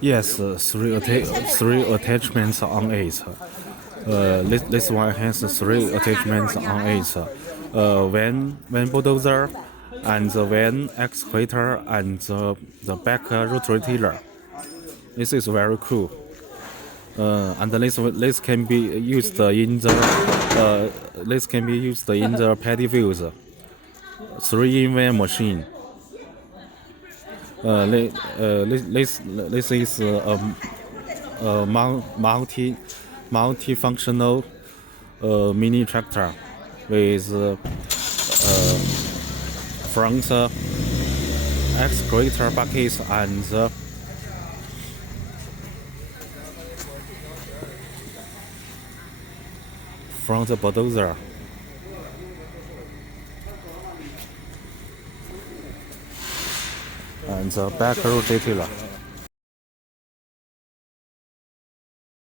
Yes, three attachments on it. This one has three attachments on it. One bulldozer, and one excavator, and the back rotary tiller. This is very cool. And this can be used in the paddy fields. 3-in-1 machine. This is a multifunctional mini tractor with front excavator buckets and front bulldozer. And the back rotary tiller.